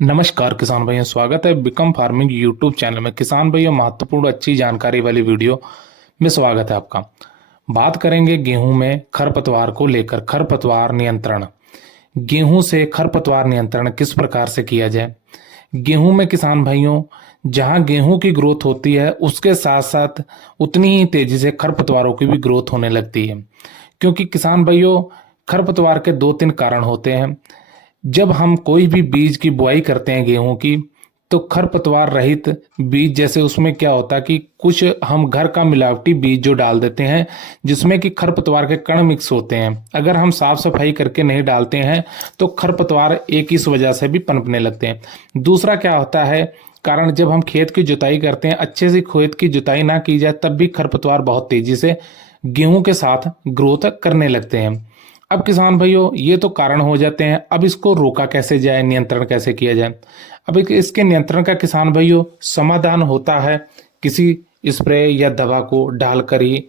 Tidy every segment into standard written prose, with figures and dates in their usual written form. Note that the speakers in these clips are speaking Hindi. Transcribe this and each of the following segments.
नमस्कार किसान भाइयों, स्वागत है बिकम फार्मिंग यूट्यूब चैनल में। किसान भाइयों, महत्वपूर्ण अच्छी जानकारी वाली वीडियो में स्वागत है आपका। बात करेंगे गेहूं में खरपतवार को लेकर। खरपतवार नियंत्रण, गेहूं से खरपतवार नियंत्रण किस प्रकार से किया जाए। गेहूं में किसान भाइयों, जहां गेहूं की ग्रोथ होती है उसके साथ साथ उतनी ही तेजी से खरपतवारों की भी ग्रोथ होने लगती है। क्योंकि किसान भाइयों, खरपतवार के दो तीन कारण होते हैं। जब हम कोई भी बीज की बुआई करते हैं गेहूं की, तो खरपतवार रहित बीज, जैसे उसमें क्या होता है कि कुछ हम घर का मिलावटी बीज जो डाल देते हैं जिसमें कि खरपतवार के कण मिक्स होते हैं, अगर हम साफ सफाई करके नहीं डालते हैं तो खरपतवार एक इस वजह से भी पनपने लगते हैं। दूसरा क्या होता है कारण, जब हम खेत की जुताई करते हैं, अच्छे से खेत की जुताई ना की जाए तब भी खरपतवार बहुत तेजी से गेहूं के साथ ग्रोथ करने लगते हैं। अब किसान भाइयों, ये तो कारण हो जाते हैं। अब इसको रोका कैसे जाए, नियंत्रण कैसे किया जाए। अब इसके नियंत्रण का किसान भाइयों समाधान होता है किसी स्प्रे या दवा को डालकर ही,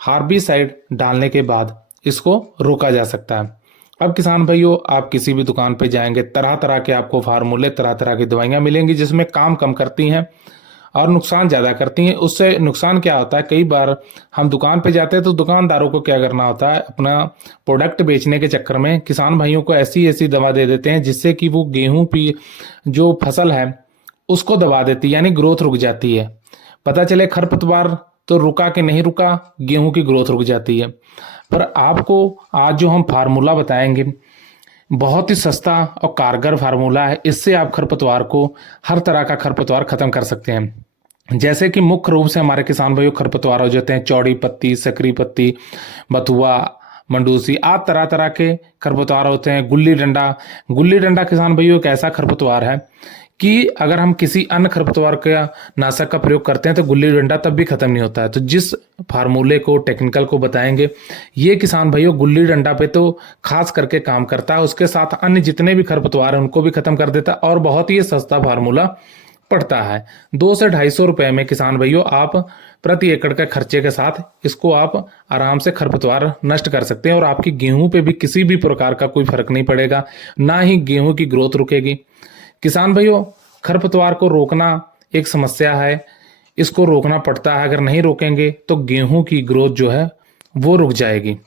हार्बिसाइड डालने के बाद इसको रोका जा सकता है। अब किसान भाइयों, आप किसी भी दुकान पे जाएंगे, तरह तरह के आपको फार्मूले, तरह तरह की दवाइयां मिलेंगी जिसमें काम कम करती हैं और नुकसान ज़्यादा करती हैं। उससे नुकसान क्या होता है, कई बार हम दुकान पे जाते हैं तो दुकानदारों को क्या करना होता है, अपना प्रोडक्ट बेचने के चक्कर में किसान भाइयों को ऐसी ऐसी दवा दे देते हैं जिससे कि वो गेहूं की जो फसल है उसको दबा देती है, यानी ग्रोथ रुक जाती है। पता चले खरपतवार तो रुका कि नहीं रुका, गेहूं की ग्रोथ रुक जाती है। पर आपको आज जो हम फार्मूला बताएंगे बहुत ही सस्ता और कारगर फार्मूला है। इससे आप खरपतवार को, हर तरह का खरपतवार खत्म कर सकते हैं। जैसे कि मुख्य रूप से हमारे किसान भाइयों खरपतवार हो जाते हैं चौड़ी पत्ती, सकरी पत्ती, बथुआ, मंडूसी, आप तरह तरह के खरपतवार होते हैं। गुल्ली डंडा, गुल्ली डंडा किसान भाइयों एक ऐसा खरपतवार है कि अगर हम किसी अन्य खरपतवार का नाशक का प्रयोग करते हैं तो गुल्ली डंडा तब भी खत्म नहीं होता है। तो जिस फार्मूले को, टेक्निकल को बताएंगे, ये किसान भाइयों गुल्ली डंडा पे तो खास करके काम करता है, उसके साथ अन्य जितने भी खरपतवार हैं उनको भी खत्म कर देता है और बहुत ही सस्ता फार्मूला पड़ता है। 200 से 250 रुपए में किसान भाइयों आप प्रति एकड़ के खर्चे के साथ इसको आप आराम से खरपतवार नष्ट कर सकते हैं और आपकी गेहूं पे भी किसी भी प्रकार का कोई फर्क नहीं पड़ेगा, ना ही गेहूं की ग्रोथ रुकेगी। किसान भाइयों, खरपतवार को रोकना एक समस्या है, इसको रोकना पड़ता है। अगर नहीं रोकेंगे तो गेहूं की ग्रोथ जो है वो रुक जाएगी।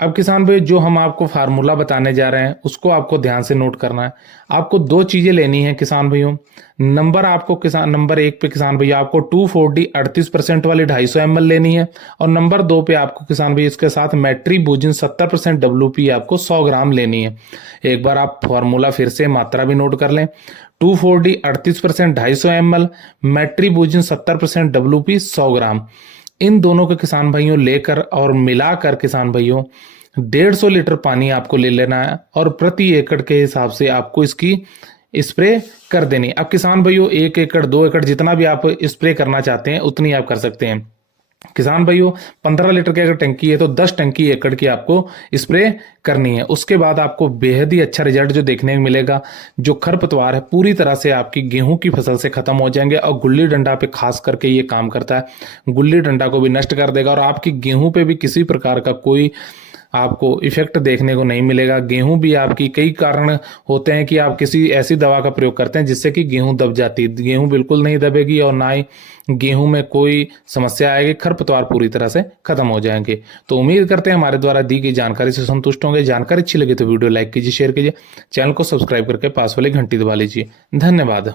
अब किसान भाई, जो हम आपको फार्मूला बताने जा रहे हैं उसको आपको ध्यान से नोट करना है। आपको दो चीजें लेनी है किसान भाइयों। नंबर आपको किसान नंबर एक पे किसान भैया आपको 240 38% वाली 250 ml लेनी है, और नंबर दो पे आपको किसान भाई इसके साथ मेट्रीबुजिन 70% WP आपको 100 ग्राम लेनी है। एक बार आप फार्मूला फिर से मात्रा भी नोट कर लें। 240 38% 250 ml, मेट्रीबुजिन 70% WP 100 ग्राम। इन दोनों के किसान भाइयों लेकर और मिलाकर किसान भाइयों 150 लीटर पानी आपको ले लेना है और प्रति एकड़ के हिसाब से आपको इसकी स्प्रे कर देनी। अब किसान भाइयों 1 एकड़ 2 एकड़ जितना भी आप स्प्रे करना चाहते हैं उतनी आप कर सकते हैं। किसान भाइयों 15 लीटर की अगर टंकी है तो 10 टंकी एकड़ की आपको स्प्रे करनी है। उसके बाद आपको बेहद ही अच्छा रिजल्ट जो देखने को मिलेगा, जो खरपतवार है पूरी तरह से आपकी गेहूं की फसल से खत्म हो जाएंगे। और गुल्ली डंडा पे खास करके ये काम करता है, गुल्ली डंडा को भी नष्ट कर देगा और आपकी गेहूं पे भी किसी प्रकार का कोई आपको इफेक्ट देखने को नहीं मिलेगा। गेहूं भी आपकी, कई कारण होते हैं कि आप किसी ऐसी दवा का प्रयोग करते हैं जिससे कि गेहूं दब जाती है, गेहूं बिल्कुल नहीं दबेगी और ना ही गेहूं में कोई समस्या आएगी, खरपतवार पूरी तरह से खत्म हो जाएंगे। तो उम्मीद करते हैं हमारे द्वारा दी गई जानकारी से संतुष्ट होंगे। जानकारी अच्छी लगी तो वीडियो लाइक कीजिए, शेयर कीजिए, चैनल को सब्सक्राइब करके पास वाली घंटी दबा लीजिए। धन्यवाद।